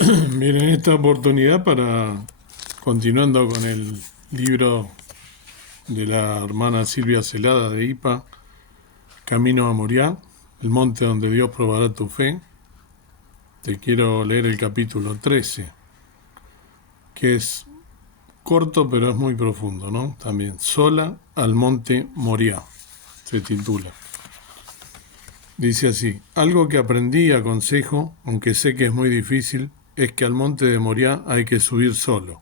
Bien, en esta oportunidad continuando con el libro de la hermana Silvia Celada de IPA, Camino a Moriá, el monte donde Dios probará tu fe, te quiero leer el capítulo 13, que es corto pero es muy profundo, ¿no? También, Sola al monte Moriá, se titula. Dice así: algo que aprendí y aconsejo, aunque sé que es muy difícil, es que al monte de Moriá hay que subir solo.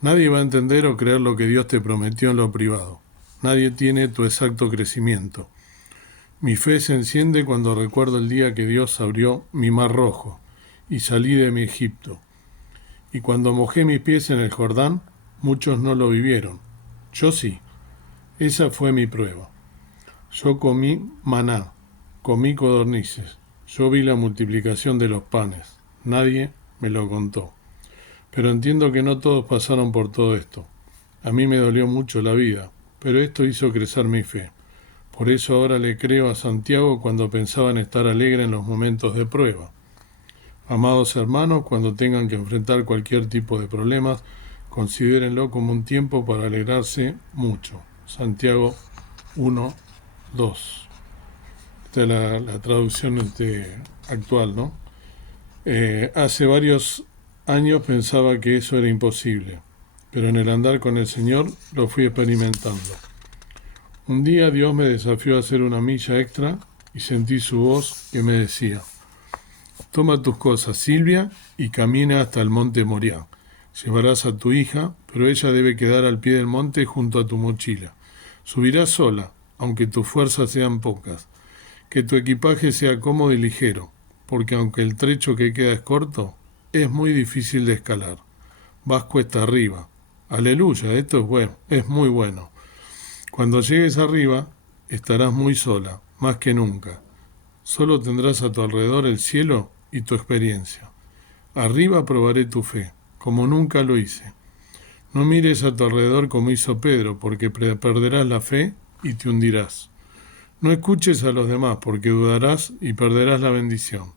Nadie va a entender o creer lo que Dios te prometió en lo privado. Nadie tiene tu exacto crecimiento. Mi fe se enciende cuando recuerdo el día que Dios abrió mi mar rojo y salí de mi Egipto. Y cuando mojé mis pies en el Jordán, muchos no lo vivieron. Yo sí. Esa fue mi prueba. Yo comí maná, comí codornices. Yo vi la multiplicación de los panes. Nadie me lo contó. Pero entiendo que no todos pasaron por todo esto. A mí me dolió mucho la vida, pero esto hizo crecer mi fe. Por eso ahora le creo a Santiago cuando pensaba en estar alegre en los momentos de prueba. Amados hermanos, cuando tengan que enfrentar cualquier tipo de problemas, considérenlo como un tiempo para alegrarse mucho. Santiago 1:2. Esta es la traducción actual, ¿no? Hace varios años pensaba que eso era imposible, pero en el andar con el Señor lo fui experimentando. Un día Dios me desafió a hacer una milla extra y sentí su voz que me decía: toma tus cosas, Silvia, y camina hasta el monte Moriá. Llevarás a tu hija, pero ella debe quedar al pie del monte junto a tu mochila. Subirás sola, aunque tus fuerzas sean pocas. Que tu equipaje sea cómodo y ligero, porque aunque el trecho que queda es corto, es muy difícil de escalar. Vas cuesta arriba. Aleluya, esto es bueno, es muy bueno. Cuando llegues arriba, estarás muy sola, más que nunca. Solo tendrás a tu alrededor el cielo y tu experiencia. Arriba probaré tu fe, como nunca lo hice. No mires a tu alrededor como hizo Pedro, porque perderás la fe y te hundirás. No escuches a los demás, porque dudarás y perderás la bendición.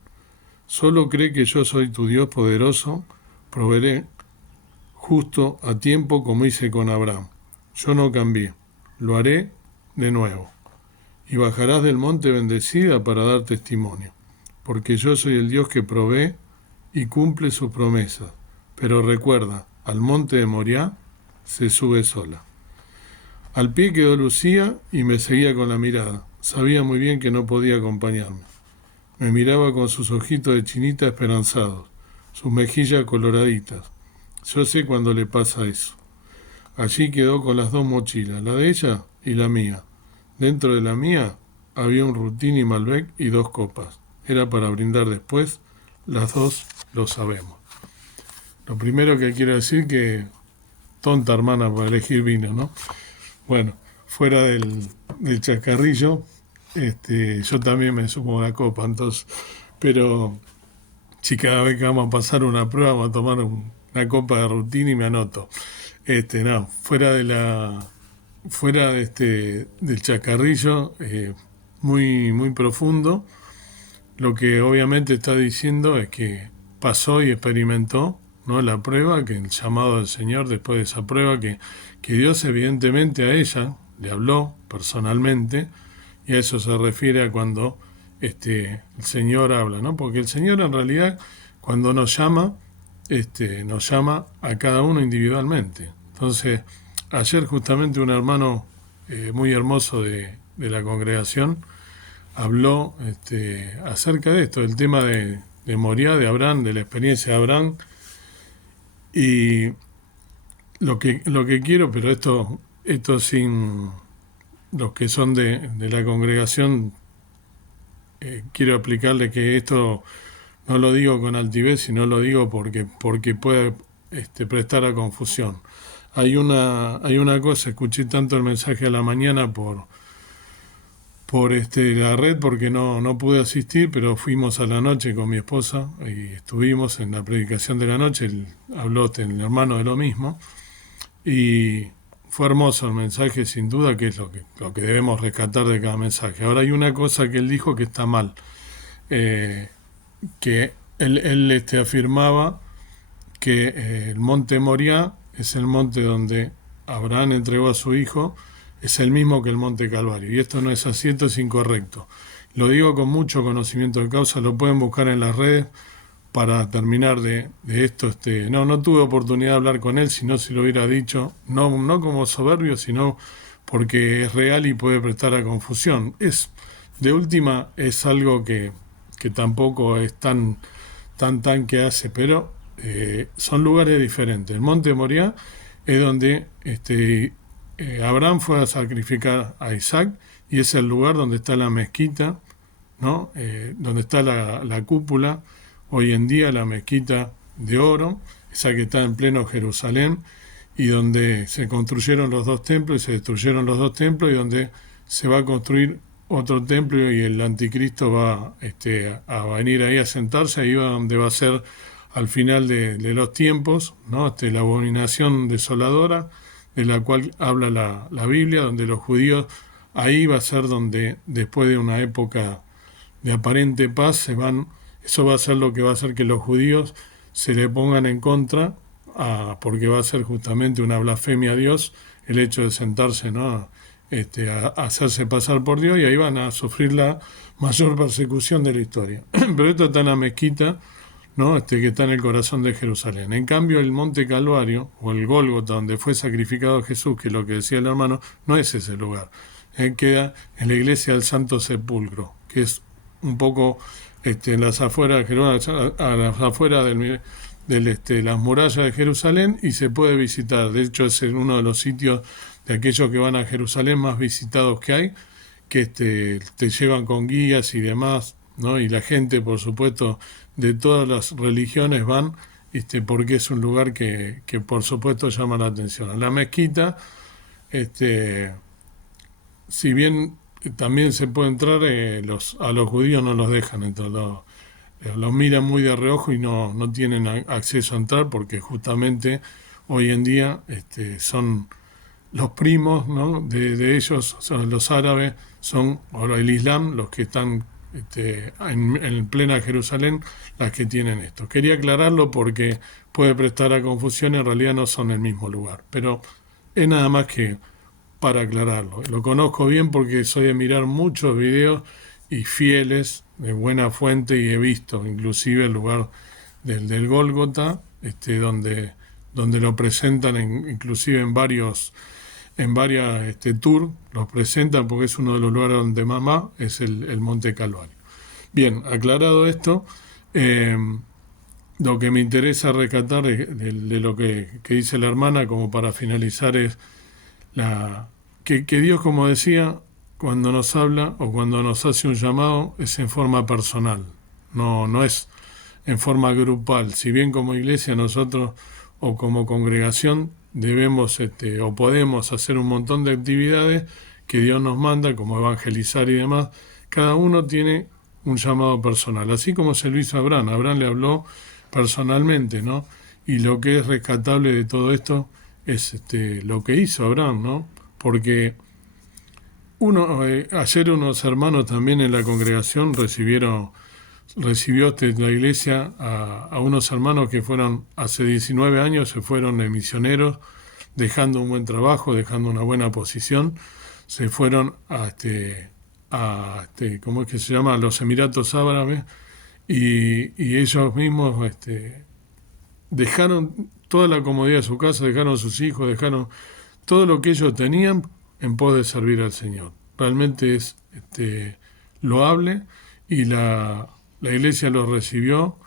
Solo cree que yo soy tu Dios poderoso, proveeré justo a tiempo como hice con Abraham. Yo no cambié, lo haré de nuevo. Y bajarás del monte bendecida para dar testimonio, porque yo soy el Dios que provee y cumple sus promesas. Pero recuerda, al monte de Moriá se sube sola. Al pie quedó Lucía y me seguía con la mirada. Sabía muy bien que no podía acompañarme. Me miraba con sus ojitos de chinita esperanzados, sus mejillas coloraditas. Yo sé cuando le pasa eso. Allí quedó con las dos mochilas, la de ella y la mía. Dentro de la mía había un Rutini Malbec y dos copas. Era para brindar después, las dos lo sabemos. Lo primero que quiero decir que tonta hermana para elegir vino, ¿no? Bueno, fuera del chascarrillo, yo también me sumo a la copa, entonces, pero si cada vez que vamos a pasar una prueba vamos a tomar una copa de Rutini y me anoto. No, fuera del chacarrillo, muy, muy profundo. Lo que obviamente está diciendo es que pasó y experimentó, ¿no?, la prueba, que el llamado del Señor después de esa prueba, que Dios evidentemente a ella le habló personalmente, y a eso se refiere a cuando el Señor habla, ¿no? Porque el Señor en realidad cuando nos llama a cada uno individualmente. Entonces, ayer justamente un hermano muy hermoso de la congregación habló acerca de esto, del tema de Moriá, de Abraham, de la experiencia de Abraham, y lo que quiero, pero esto sin los que son de la congregación, quiero aplicarle que esto no lo digo con altivez, sino lo digo porque puede prestar a confusión. Hay una cosa, escuché tanto el mensaje a la mañana por la red porque no pude asistir, pero fuimos a la noche con mi esposa y estuvimos en la predicación de la noche, habló el hermano de lo mismo, y fue hermoso el mensaje, sin duda, que es lo que debemos rescatar de cada mensaje. Ahora hay una cosa que él dijo que está mal, que él afirmaba que el monte Moriah es el monte donde Abraham entregó a su hijo, es el mismo que el monte Calvario. Y esto no es así, esto es incorrecto. Lo digo con mucho conocimiento de causa, lo pueden buscar en las redes para terminar de esto. No tuve oportunidad de hablar con él, si no se lo hubiera dicho, no como soberbio, sino porque es real y puede prestar a confusión. De última, es algo que tampoco es tan que hace, pero son lugares diferentes. El monte Moriah es donde Abraham fue a sacrificar a Isaac y es el lugar donde está la mezquita, ¿no? Donde está la cúpula, hoy en día la mezquita de oro, esa que está en pleno Jerusalén, y donde se construyeron los dos templos y se destruyeron los dos templos, y donde se va a construir otro templo y el anticristo va a venir ahí a sentarse, ahí va donde va a ser al final de los tiempos, ¿no? La abominación desoladora de la cual habla la Biblia, donde los judíos, ahí va a ser donde después de una época de aparente paz eso va a ser lo que va a hacer que los judíos se le pongan en contra, porque va a ser justamente una blasfemia a Dios el hecho de sentarse, ¿no? A hacerse pasar por Dios, y ahí van a sufrir la mayor persecución de la historia. Pero esto está en la mezquita, ¿no? Que está en el corazón de Jerusalén. En cambio, el monte Calvario, o el Gólgota, donde fue sacrificado Jesús, que es lo que decía el hermano, no es ese lugar. Queda en la iglesia del Santo Sepulcro, que es un poco en las afueras de Jerusalén, a las afueras las murallas de Jerusalén, y se puede visitar. De hecho, es uno de los sitios de aquellos que van a Jerusalén más visitados que hay, que te llevan con guías y demás, ¿no? Y la gente, por supuesto, de todas las religiones van, porque es un lugar que por supuesto llama la atención. En la mezquita, si bien también se puede entrar, a los judíos no los dejan entrar, los miran muy de reojo y no tienen acceso a entrar, porque justamente hoy en día son los primos, ¿no? de ellos, son los árabes, son ahora el Islam, los que están en plena Jerusalén, las que tienen esto. Quería aclararlo porque puede prestar a confusión, en realidad no son el mismo lugar, pero es nada más que para aclararlo. Lo conozco bien porque soy de mirar muchos videos y fieles, de buena fuente, y he visto inclusive el lugar del Gólgota, donde lo presentan inclusive en varias tours, los presentan, porque es uno de los lugares donde más es el Monte Calvario. Bien, aclarado esto, lo que me interesa rescatar de lo que dice la hermana, como para finalizar, es que Dios, como decía, cuando nos habla o cuando nos hace un llamado, es en forma personal, no es en forma grupal. Si bien como iglesia nosotros o como congregación debemos o podemos hacer un montón de actividades que Dios nos manda, como evangelizar y demás, cada uno tiene un llamado personal, así como se lo hizo a Abraham. Abraham le habló personalmente, ¿no? Y lo que es rescatable de todo esto es lo que hizo Abraham, ¿no? Porque ayer unos hermanos también en la congregación recibió la iglesia a unos hermanos que fueron hace 19 años, se fueron de misioneros, dejando un buen trabajo, dejando una buena posición, se fueron ¿cómo es que se llama? A los Emiratos Árabes, y ellos mismos dejaron toda la comodidad de su casa, dejaron sus hijos, dejaron todo lo que ellos tenían en pos de servir al Señor. Realmente es loable, y la iglesia los recibió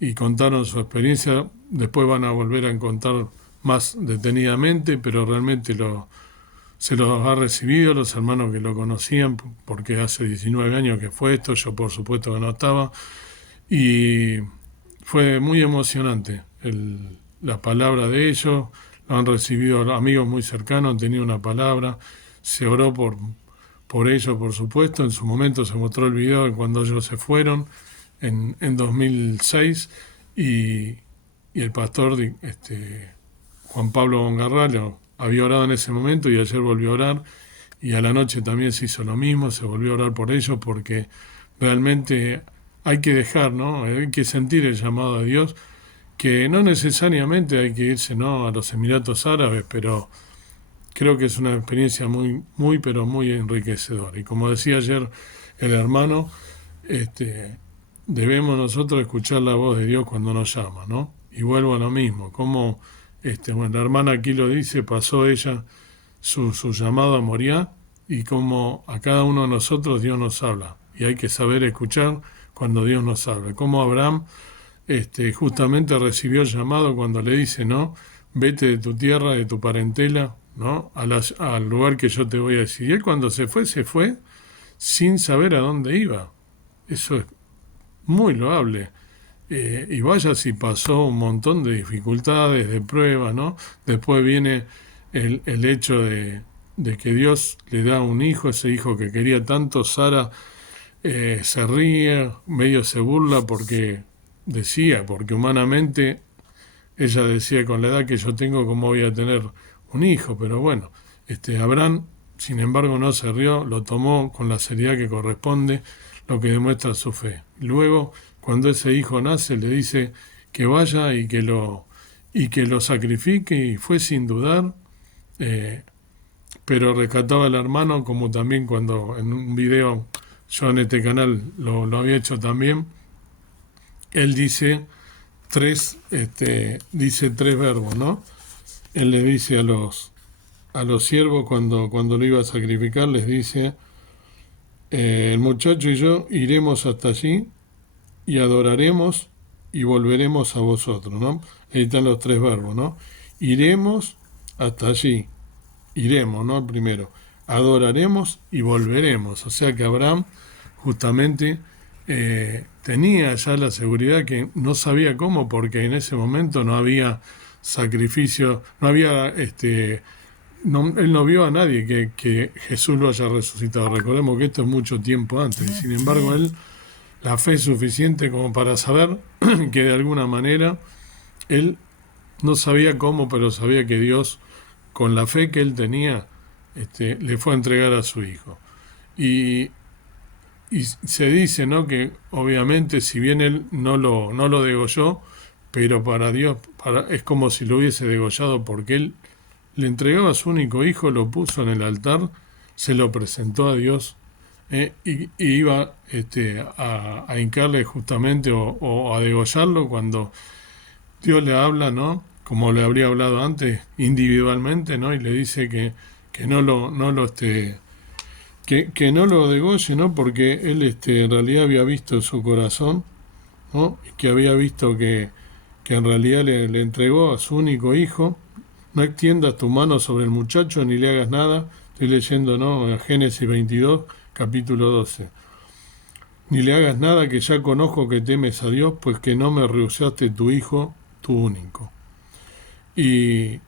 y contaron su experiencia. Después van a volver a contar más detenidamente, pero realmente se los ha recibido los hermanos que lo conocían, porque hace 19 años que fue esto, yo por supuesto que no estaba, y fue muy emocionante la palabra de ellos. Lo han recibido amigos muy cercanos, han tenido una palabra, se oró por ellos, por supuesto. En su momento se mostró el video de cuando ellos se fueron en 2006, y el pastor Juan Pablo Bongarralo había orado en ese momento, y ayer volvió a orar, y a la noche también se hizo lo mismo, se volvió a orar por ellos, porque realmente hay que dejar, ¿no? Hay que sentir el llamado de Dios, que no necesariamente hay que irse, ¿no?, a los Emiratos Árabes, pero creo que es una experiencia muy, muy, pero muy enriquecedora. Y como decía ayer el hermano, debemos nosotros escuchar la voz de Dios cuando nos llama, ¿no? Y vuelvo a lo mismo, como bueno, la hermana aquí lo dice, pasó ella su llamado a Moriah, y como a cada uno de nosotros Dios nos habla. Y hay que saber escuchar cuando Dios nos habla. Como Abraham justamente recibió el llamado cuando le dice, ¿no? Vete de tu tierra, de tu parentela, ¿no? Al lugar que yo te voy a decir. Y él cuando se fue sin saber a dónde iba. Eso es muy loable. Y vaya si pasó un montón de dificultades, de pruebas, ¿no? Después viene el hecho de que Dios le da un hijo, ese hijo que quería tanto. Sara se ríe, medio se burla porque humanamente ella decía, con la edad que yo tengo, ¿cómo voy a tener un hijo? Pero bueno, Abraham, sin embargo, no se rió, lo tomó con la seriedad que corresponde, lo que demuestra su fe. Luego, cuando ese hijo nace, le dice que vaya y que lo sacrifique, y fue sin dudar, pero rescataba al hermano, como también cuando en un video yo en este canal lo había hecho también. Él dice tres verbos, ¿no? Él le dice a los siervos cuando lo iba a sacrificar, les dice, el muchacho y yo iremos hasta allí y adoraremos y volveremos a vosotros, ¿no? Ahí están los tres verbos, ¿no? Iremos hasta allí, iremos, ¿no? Primero, adoraremos y volveremos. O sea que Abraham justamente tenía ya la seguridad, que no sabía cómo, porque en ese momento no había sacrificio, no había, él no vio a nadie que Jesús lo haya resucitado. Recordemos que esto es mucho tiempo antes, y sin embargo él, la fe es suficiente como para saber que de alguna manera él no sabía cómo, pero sabía que Dios, con la fe que él tenía, le fue a entregar a su hijo. Y se dice, ¿no?, que obviamente, si bien él no lo degolló, pero para Dios es como si lo hubiese degollado, porque él le entregaba a su único hijo, lo puso en el altar, se lo presentó a Dios, y iba a hincarle justamente o a degollarlo cuando Dios le habla, ¿no?, como le habría hablado antes, individualmente, ¿no?, y le dice que no lo degolle, ¿no?, porque él en realidad había visto su corazón, ¿no?, y que había visto que en realidad le entregó a su único hijo. No extiendas tu mano sobre el muchacho ni le hagas nada. Estoy leyendo, ¿no?, Génesis 22, capítulo 12. Ni le hagas nada, que ya conozco que temes a Dios, pues que no me rehusaste tu hijo, tu único. Y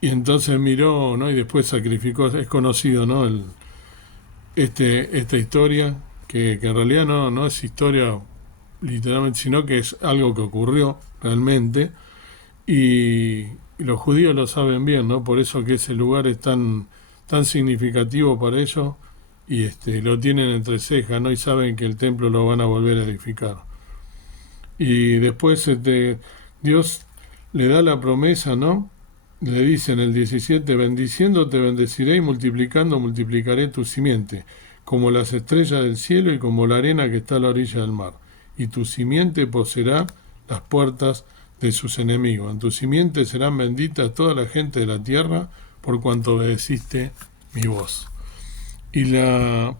entonces miró, ¿no?, y después sacrificó. Es conocido, ¿no?, esta historia, que en realidad no es historia literalmente, sino que es algo que ocurrió realmente, y los judíos lo saben bien, ¿no? Por eso que ese lugar es tan significativo para ellos, y lo tienen entre cejas, ¿no?, y saben que el templo lo van a volver a edificar. Y después Dios le da la promesa, ¿no? Le dice en el 17, bendiciendo te bendeciré y multiplicando multiplicaré tu simiente, como las estrellas del cielo y como la arena que está a la orilla del mar. Y tu simiente poseerá las puertas de sus enemigos. En tu simiente serán benditas toda la gente de la tierra, por cuanto obedeciste mi voz. Y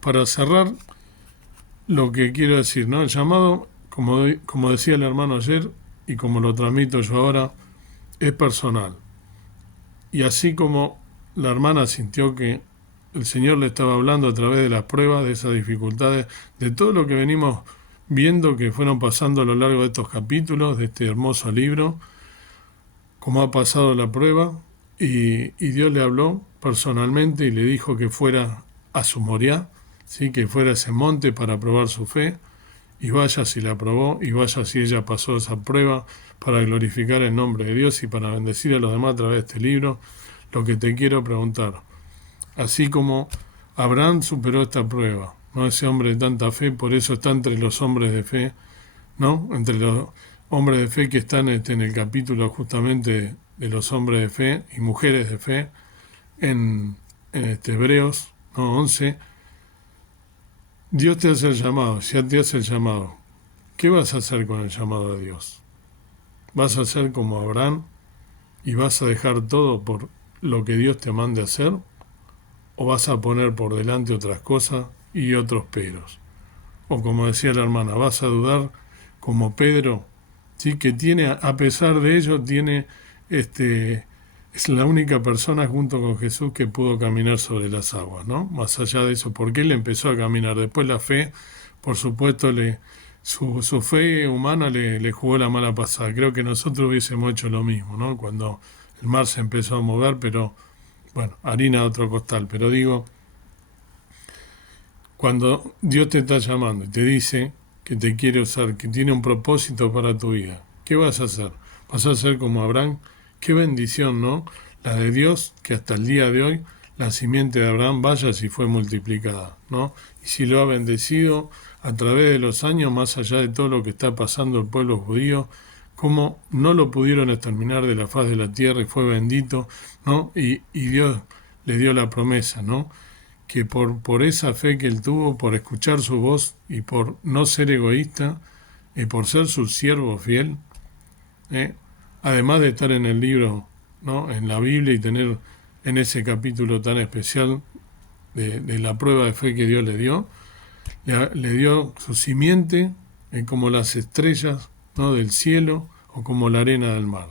para cerrar, lo que quiero decir, ¿no? El llamado, como decía el hermano ayer, y como lo transmito yo ahora, es personal. Y así como la hermana sintió que el Señor le estaba hablando a través de las pruebas, de esas dificultades, de todo lo que venimos viendo que fueron pasando a lo largo de estos capítulos, de este hermoso libro, como ha pasado la prueba, y Dios le habló personalmente y le dijo que fuera a su Moriah, ¿sí?, que fuera a ese monte para probar su fe, y vaya si la probó, y vaya si ella pasó esa prueba, para glorificar el nombre de Dios y para bendecir a los demás a través de este libro. Lo que te quiero preguntar, así como Abraham superó esta prueba, ¿no? Ese hombre de tanta fe, por eso está entre los hombres de fe, ¿no? Entre los hombres de fe que están en el capítulo justamente de los hombres de fe y mujeres de fe en Hebreos, ¿no? 11. Dios te hace el llamado, ya te hace el llamado. ¿Qué vas a hacer con el llamado de Dios? ¿Vas a ser como Abraham y vas a dejar todo por lo que Dios te mande hacer? ¿O vas a poner por delante otras cosas y otros peros? O como decía la hermana, vas a dudar como Pedro, ¿sí? Que tiene, a pesar de ello, es la única persona junto con Jesús que pudo caminar sobre las aguas, ¿no? Más allá de eso, porque él empezó a caminar. Después la fe, por supuesto, su fe humana le jugó la mala pasada. Creo que nosotros hubiésemos hecho lo mismo, ¿no? Cuando el mar se empezó a mover, pero bueno, harina de otro costal. Pero digo, cuando Dios te está llamando y te dice que te quiere usar, que tiene un propósito para tu vida, ¿qué vas a hacer? ¿Vas a ser como Abraham? Qué bendición, ¿no? La de Dios, que hasta el día de hoy la simiente de Abraham vaya si fue multiplicada, ¿no? Y si lo ha bendecido a través de los años, más allá de todo lo que está pasando el pueblo judío, cómo no lo pudieron exterminar de la faz de la tierra y fue bendito, ¿no? Y Dios le dio la promesa, ¿no? Que por esa fe que él tuvo, por escuchar su voz y por no ser egoísta, y por ser su siervo fiel, ¿eh? Además de estar en el libro, ¿no? En la Biblia y tener en ese capítulo tan especial de la prueba de fe que Dios le dio, le dio su simiente como las estrellas, ¿no? Del cielo o como la arena del mar.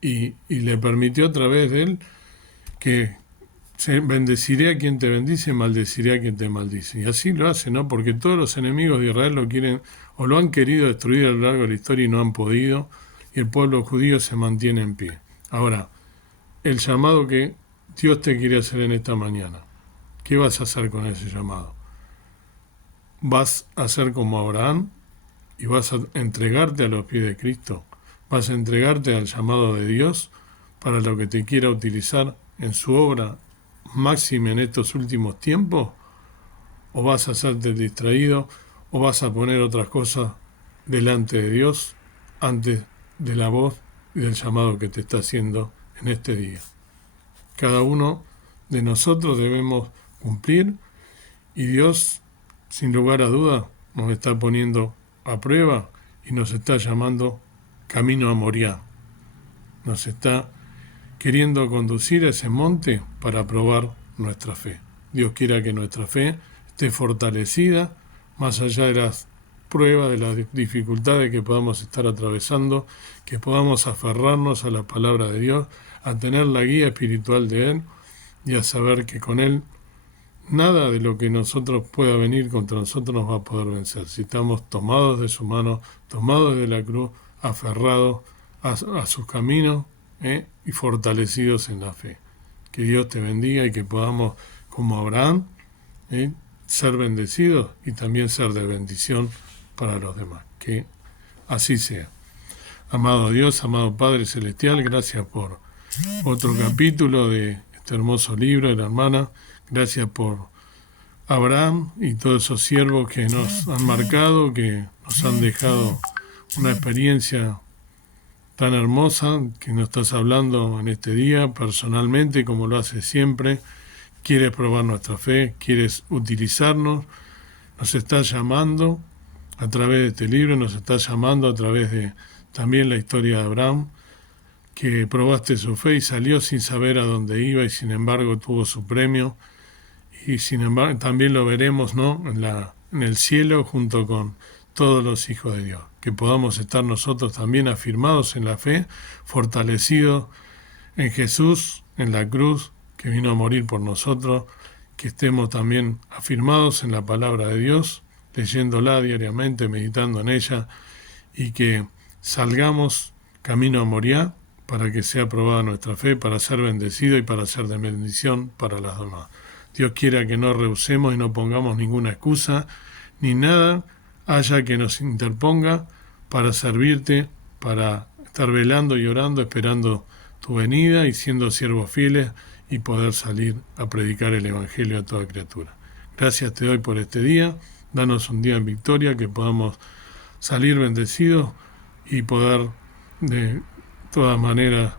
Y le permitió a través de él que bendeciré a quien te bendice, maldeciré a quien te maldice. Y así lo hace, ¿no? Porque todos los enemigos de Israel lo quieren o lo han querido destruir a lo largo de la historia y no han podido, y el pueblo judío se mantiene en pie. Ahora, el llamado que Dios te quiere hacer en esta mañana, ¿qué vas a hacer con ese llamado? ¿Vas a ser como Abraham y vas a entregarte a los pies de Cristo? ¿Vas a entregarte al llamado de Dios para lo que te quiera utilizar en su obra máxima en estos últimos tiempos? ¿O vas a hacerte distraído o vas a poner otras cosas delante de Dios antes de la voz y del llamado que te está haciendo en este día? Cada uno de nosotros debemos cumplir y Dios, sin lugar a duda, nos está poniendo a prueba y nos está llamando camino a Moriah. Nos está queriendo conducir a ese monte para probar nuestra fe. Dios quiera que nuestra fe esté fortalecida, más allá de las pruebas, de las dificultades que podamos estar atravesando, que podamos aferrarnos a la palabra de Dios, a tener la guía espiritual de Él y a saber que con Él nada de lo que nosotros pueda venir contra nosotros nos va a poder vencer. Si estamos tomados de su mano, tomados de la cruz, aferrados a sus caminos, y fortalecidos en la fe. Que Dios te bendiga y que podamos, como Abraham, ser bendecidos y también ser de bendición para los demás. Que así sea. Amado Dios, amado Padre Celestial, gracias por otro capítulo de este hermoso libro de la hermana. Gracias por Abraham y todos esos siervos que nos han marcado, que nos han dejado una experiencia tan hermosa que nos estás hablando en este día personalmente, como lo haces siempre. Quieres probar nuestra fe, quieres utilizarnos, nos estás llamando a través de este libro, nos estás llamando a través de también la historia de Abraham, que probaste su fe y salió sin saber a dónde iba y sin embargo tuvo su premio, y sin embargo también lo veremos, ¿no? en el cielo junto con todos los hijos de Dios, que podamos estar nosotros también afirmados en la fe, fortalecidos en Jesús, en la cruz, que vino a morir por nosotros, que estemos también afirmados en la palabra de Dios, leyéndola diariamente, meditando en ella, y que salgamos camino a Moriah para que sea probada nuestra fe, para ser bendecido y para ser de bendición para las demás. Dios quiera que no rehusemos y no pongamos ninguna excusa, ni nada haya que nos interponga para servirte, para estar velando y orando, esperando tu venida y siendo siervos fieles y poder salir a predicar el Evangelio a toda criatura. Gracias te doy por este día. Danos un día en victoria, que podamos salir bendecidos y poder de todas maneras,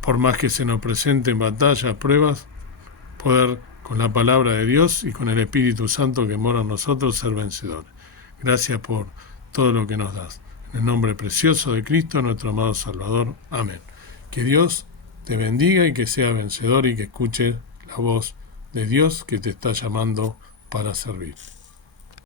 por más que se nos presenten batallas, pruebas, poder con la palabra de Dios y con el Espíritu Santo que mora en nosotros ser vencedores. Gracias por todo lo que nos das. En el nombre precioso de Cristo, nuestro amado Salvador. Amén. Que Dios te bendiga y que sea vencedor y que escuche la voz de Dios que te está llamando para servir.